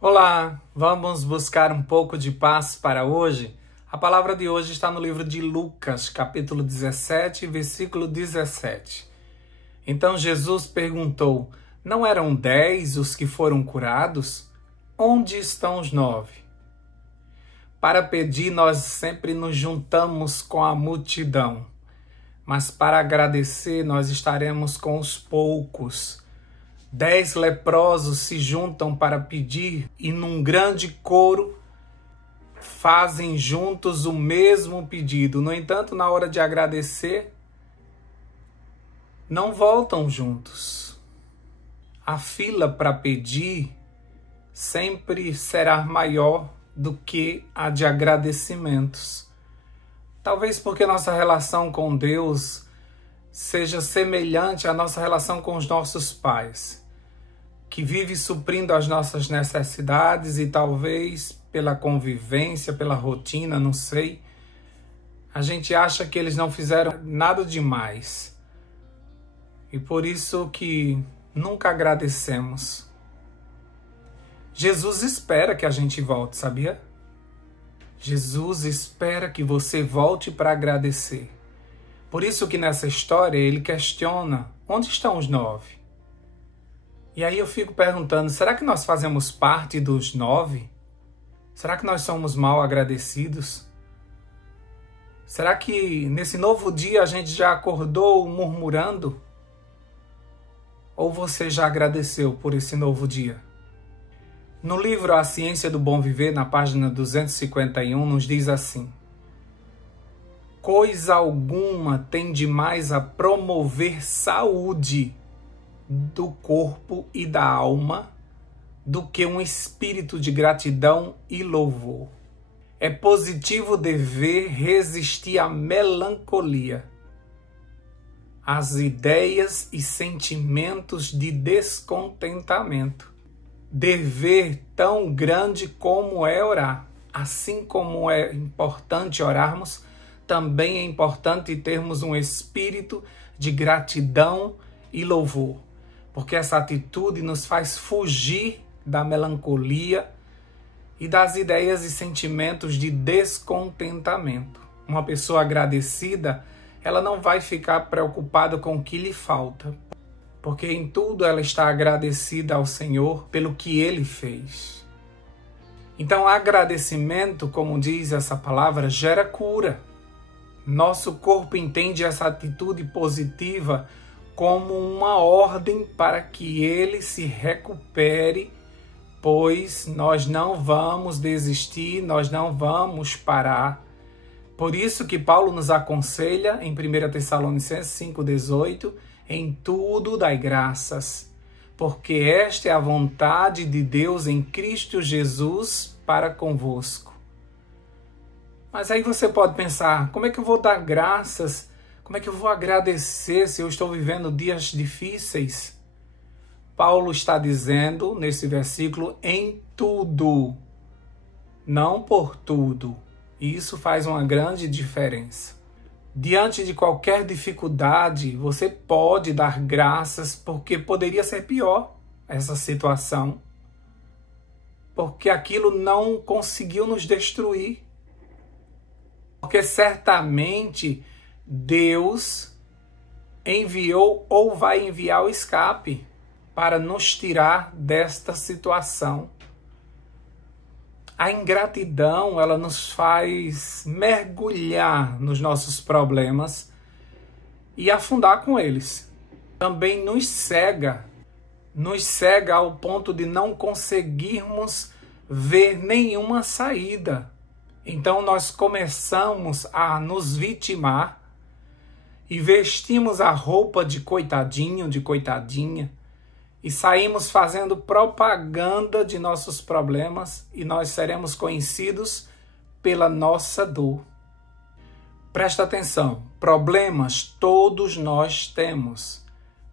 Olá, vamos buscar um pouco de paz para hoje? A palavra de hoje está no livro de Lucas, capítulo 17, versículo 17. Então Jesus perguntou: não eram 10 os que foram curados? Onde estão os 9? Para pedir, nós sempre nos juntamos com a multidão, mas para agradecer, nós estaremos com os poucos. 10 leprosos se juntam para pedir e num grande coro fazem juntos o mesmo pedido. No entanto, na hora de agradecer, não voltam juntos. A fila para pedir sempre será maior do que a de agradecimentos. Talvez porque nossa relação com Deus seja semelhante à nossa relação com os nossos pais, que vive suprindo as nossas necessidades e talvez pela convivência, pela rotina, não sei, a gente acha que eles não fizeram nada demais. E por isso que nunca agradecemos. Jesus espera que a gente volte, sabia? Jesus espera que você volte para agradecer. Por isso que nessa história ele questiona: onde estão os 9? E aí eu fico perguntando, será que nós fazemos parte dos 9? Será que nós somos mal agradecidos? Será que nesse novo dia a gente já acordou murmurando? Ou você já agradeceu por esse novo dia? No livro A Ciência do Bom Viver, na página 251, nos diz assim: coisa alguma tem de mais a promover saúde do corpo e da alma do que um espírito de gratidão e louvor. É positivo dever resistir à melancolia, às ideias e sentimentos de descontentamento. Dever tão grande como é orar. Assim como é importante orarmos, também é importante termos um espírito de gratidão e louvor, porque essa atitude nos faz fugir da melancolia e das ideias e sentimentos de descontentamento. Uma pessoa agradecida, ela não vai ficar preocupada com o que lhe falta, porque em tudo ela está agradecida ao Senhor pelo que Ele fez. Então, agradecimento, como diz essa palavra, gera cura. Nosso corpo entende essa atitude positiva como uma ordem para que ele se recupere, pois nós não vamos desistir, nós não vamos parar. Por isso que Paulo nos aconselha em 1 Tessalonicenses 5,18, em tudo dai graças, porque esta é a vontade de Deus em Cristo Jesus para convosco. Mas aí você pode pensar, como é que eu vou dar graças? Como é que eu vou agradecer se eu estou vivendo dias difíceis? Paulo está dizendo nesse versículo, em tudo, não por tudo. E isso faz uma grande diferença. Diante de qualquer dificuldade, você pode dar graças, porque poderia ser pior essa situação. Porque aquilo não conseguiu nos destruir. Porque certamente Deus enviou ou vai enviar o escape para nos tirar desta situação. A ingratidão, ela nos faz mergulhar nos nossos problemas e afundar com eles. Também nos cega ao ponto de não conseguirmos ver nenhuma saída. Então nós começamos a nos vitimar e vestimos a roupa de coitadinho, de coitadinha, e saímos fazendo propaganda de nossos problemas e nós seremos conhecidos pela nossa dor. Presta atenção, problemas todos nós temos,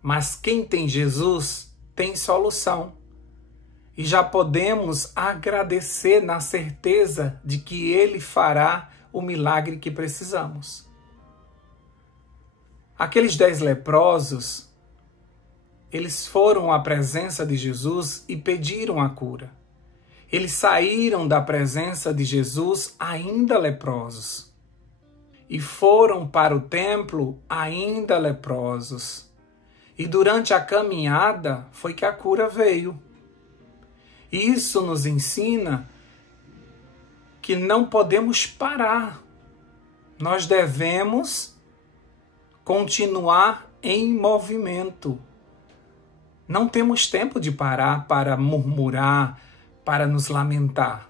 mas quem tem Jesus tem solução. E já podemos agradecer na certeza de que Ele fará o milagre que precisamos. Aqueles 10 leprosos, eles foram à presença de Jesus e pediram a cura. Eles saíram da presença de Jesus ainda leprosos e foram para o templo ainda leprosos. E durante a caminhada foi que a cura veio. Isso nos ensina que não podemos parar. Nós devemos continuar em movimento. Não temos tempo de parar para murmurar, para nos lamentar.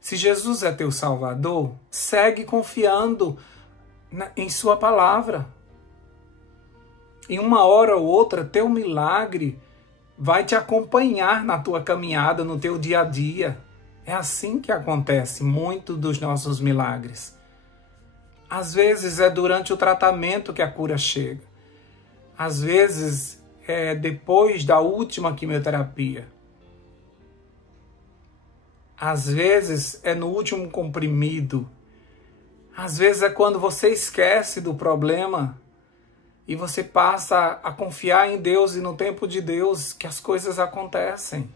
Se Jesus é teu Salvador, segue confiando em sua palavra. Em uma hora ou outra, teu milagre vai te acompanhar na tua caminhada, no teu dia a dia. É assim que acontece muito dos nossos milagres. Às vezes é durante o tratamento que a cura chega. Às vezes é depois da última quimioterapia. Às vezes é no último comprimido. Às vezes é quando você esquece do problema e você passa a confiar em Deus e no tempo de Deus que as coisas acontecem.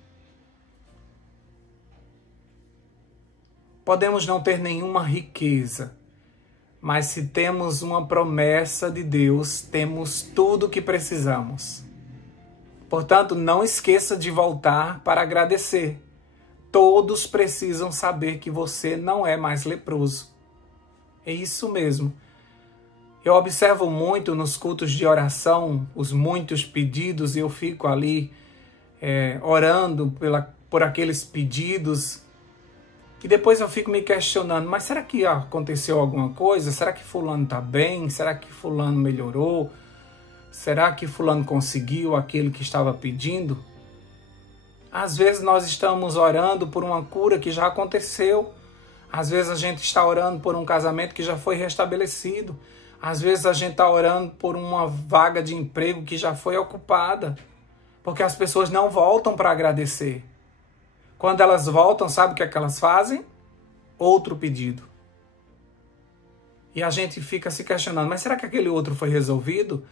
Podemos não ter nenhuma riqueza, mas se temos uma promessa de Deus, temos tudo o que precisamos. Portanto, não esqueça de voltar para agradecer. Todos precisam saber que você não é mais leproso. É isso mesmo. Eu observo muito nos cultos de oração, os muitos pedidos, e eu fico ali orando por aqueles pedidos. E depois eu fico me questionando, mas será que aconteceu alguma coisa? Será que fulano está bem? Será que fulano melhorou? Será que fulano conseguiu aquilo que estava pedindo? Às vezes nós estamos orando por uma cura que já aconteceu. Às vezes a gente está orando por um casamento que já foi restabelecido. Às vezes a gente está orando por uma vaga de emprego que já foi ocupada. Porque as pessoas não voltam para agradecer. Quando elas voltam, sabe o que é que elas fazem? Outro pedido. E a gente fica se questionando, mas será que aquele outro foi resolvido?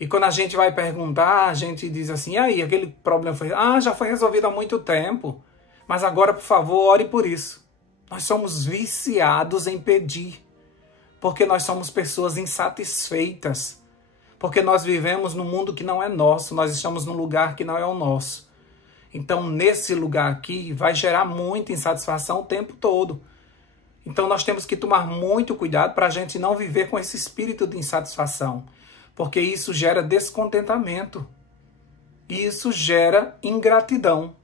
E quando a gente vai perguntar, a gente diz assim, e aí, aquele problema foi... já foi resolvido há muito tempo. Mas agora, por favor, ore por isso. Nós somos viciados em pedir. Porque nós somos pessoas insatisfeitas. Porque nós vivemos num mundo que não é nosso. Nós estamos num lugar que não é o nosso. Então, nesse lugar aqui, vai gerar muita insatisfação o tempo todo. Então, nós temos que tomar muito cuidado para a gente não viver com esse espírito de insatisfação. Porque isso gera descontentamento. E isso gera ingratidão.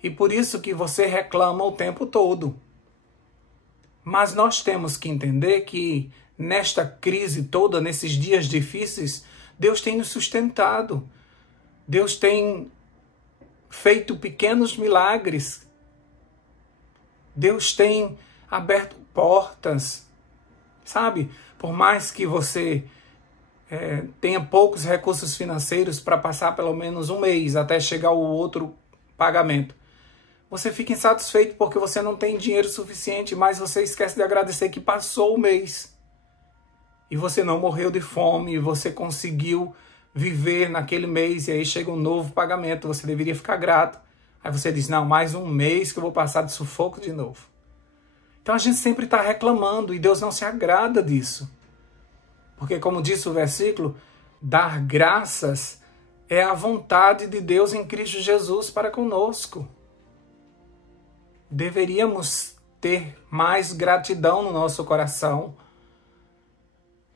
E por isso que você reclama o tempo todo. Mas nós temos que entender que nesta crise toda, nesses dias difíceis, Deus tem nos sustentado. Deus tem feito pequenos milagres. Deus tem aberto portas. Sabe? Por mais que você tenha poucos recursos financeiros para passar pelo menos um mês até chegar o outro pagamento. Você fica insatisfeito porque você não tem dinheiro suficiente, mas você esquece de agradecer que passou o mês. E você não morreu de fome, e você conseguiu viver naquele mês, e aí chega um novo pagamento, você deveria ficar grato. Aí você diz, não, mais um mês que eu vou passar de sufoco de novo. Então a gente sempre está reclamando, e Deus não se agrada disso. Porque como disse o versículo, dar graças é a vontade de Deus em Cristo Jesus para conosco. Deveríamos ter mais gratidão no nosso coração.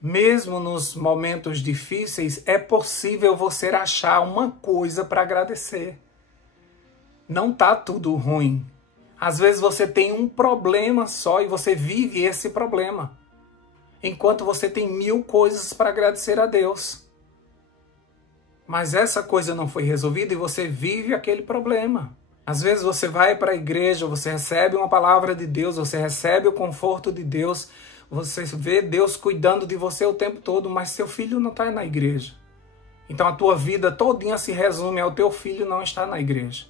Mesmo nos momentos difíceis, é possível você achar uma coisa para agradecer. Não está tudo ruim. Às vezes você tem um problema só e você vive esse problema. Enquanto você tem 1000 coisas para agradecer a Deus. Mas essa coisa não foi resolvida e você vive aquele problema. Às vezes você vai para a igreja, você recebe uma palavra de Deus, você recebe o conforto de Deus, você vê Deus cuidando de você o tempo todo, mas seu filho não está na igreja. Então a tua vida todinha se resume ao teu filho não estar na igreja.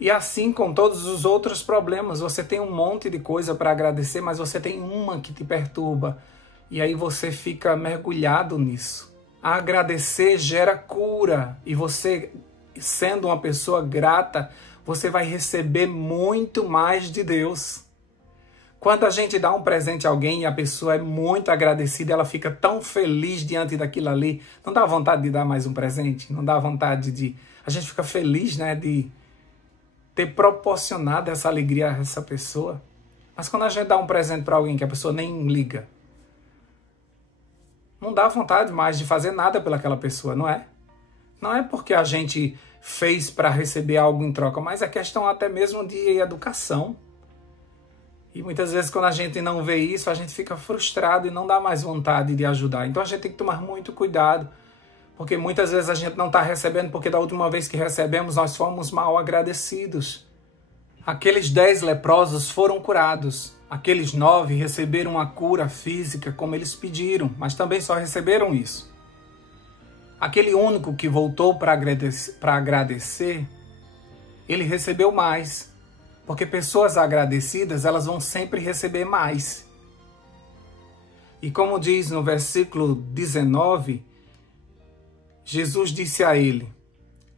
E assim com todos os outros problemas, você tem um monte de coisa para agradecer, mas você tem uma que te perturba. E aí você fica mergulhado nisso. Agradecer gera cura. E você sendo uma pessoa grata, você vai receber muito mais de Deus. Quando a gente dá um presente a alguém e a pessoa é muito agradecida, ela fica tão feliz diante daquilo ali, não dá vontade de dar mais um presente? Não dá vontade de... A gente fica feliz, né, de ter proporcionado essa alegria a essa pessoa. Mas quando a gente dá um presente para alguém que a pessoa nem liga, não dá vontade mais de fazer nada pelaquela pessoa, não é? Não é porque a gente fez para receber algo em troca, mas é questão até mesmo de educação. E muitas vezes quando a gente não vê isso, a gente fica frustrado e não dá mais vontade de ajudar. Então a gente tem que tomar muito cuidado, porque muitas vezes a gente não está recebendo porque da última vez que recebemos nós fomos mal agradecidos. Aqueles 10 leprosos foram curados. Aqueles 9 receberam a cura física como eles pediram, mas também só receberam isso. Aquele único que voltou para agradecer, ele recebeu mais. Porque pessoas agradecidas, elas vão sempre receber mais. E como diz no versículo 19, Jesus disse a ele: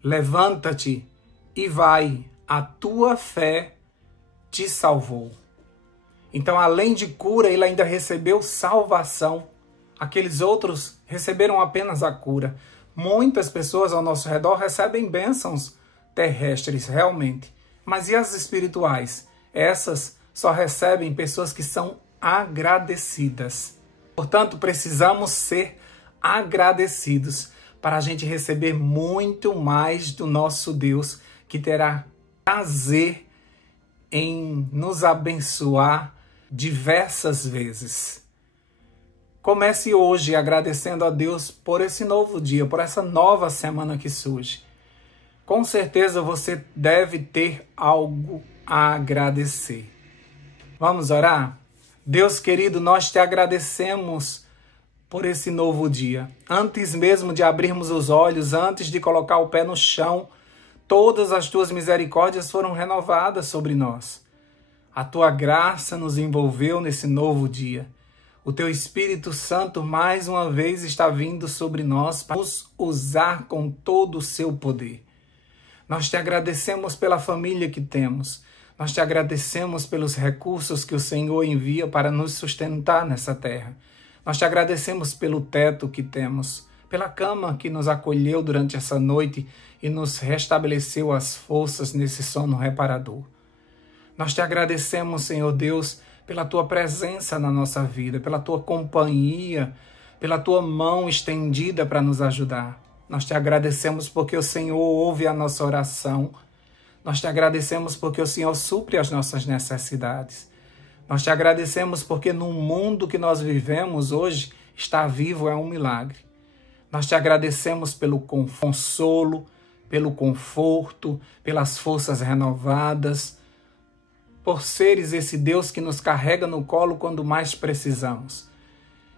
levanta-te e vai, a tua fé te salvou. Então, além de cura, ele ainda recebeu salvação. Aqueles outros receberam apenas a cura. Muitas pessoas ao nosso redor recebem bênçãos terrestres, realmente. Mas e as espirituais? Essas só recebem pessoas que são agradecidas. Portanto, precisamos ser agradecidos para a gente receber muito mais do nosso Deus, que terá prazer em nos abençoar diversas vezes. Comece hoje agradecendo a Deus por esse novo dia, por essa nova semana que surge. Com certeza você deve ter algo a agradecer. Vamos orar? Deus querido, nós te agradecemos por esse novo dia. Antes mesmo de abrirmos os olhos, antes de colocar o pé no chão, todas as tuas misericórdias foram renovadas sobre nós. A tua graça nos envolveu nesse novo dia. O teu Espírito Santo mais uma vez está vindo sobre nós para nos usar com todo o seu poder. Nós te agradecemos pela família que temos. Nós te agradecemos pelos recursos que o Senhor envia para nos sustentar nessa terra. Nós te agradecemos pelo teto que temos, pela cama que nos acolheu durante essa noite e nos restabeleceu as forças nesse sono reparador. Nós te agradecemos, Senhor Deus, pela tua presença na nossa vida, pela tua companhia, pela tua mão estendida para nos ajudar. Nós te agradecemos porque o Senhor ouve a nossa oração. Nós te agradecemos porque o Senhor supre as nossas necessidades. Nós te agradecemos porque no mundo que nós vivemos hoje, estar vivo é um milagre. Nós te agradecemos pelo consolo, pelo conforto, pelas forças renovadas, por seres esse Deus que nos carrega no colo quando mais precisamos.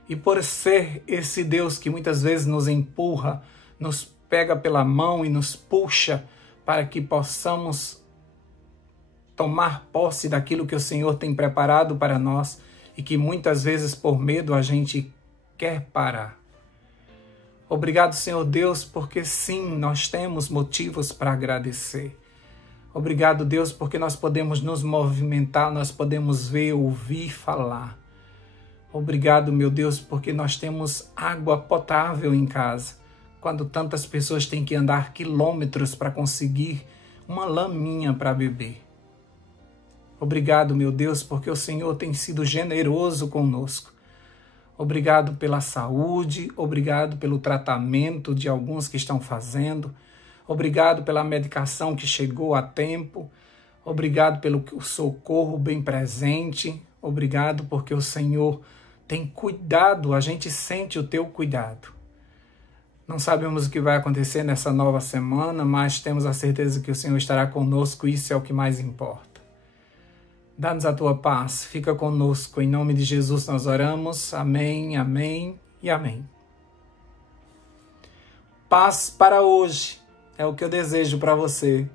E por ser esse Deus que muitas vezes nos empurra, nos pega pela mão e nos puxa para que possamos tomar posse daquilo que o Senhor tem preparado para nós e que muitas vezes por medo a gente quer parar. Obrigado, Senhor Deus, porque sim, nós temos motivos para agradecer. Obrigado, Deus, porque nós podemos nos movimentar, nós podemos ver, ouvir, falar. Obrigado, meu Deus, porque nós temos água potável em casa, quando tantas pessoas têm que andar quilômetros para conseguir uma laminha para beber. Obrigado, meu Deus, porque o Senhor tem sido generoso conosco. Obrigado pela saúde, obrigado pelo tratamento de alguns que estão fazendo, obrigado pela medicação que chegou a tempo, obrigado pelo socorro bem presente, obrigado porque o Senhor tem cuidado, a gente sente o teu cuidado. Não sabemos o que vai acontecer nessa nova semana, mas temos a certeza que o Senhor estará conosco, isso é o que mais importa. Dá-nos a tua paz, fica conosco, em nome de Jesus nós oramos, amém, amém e amém. Paz para hoje, é o que eu desejo para você.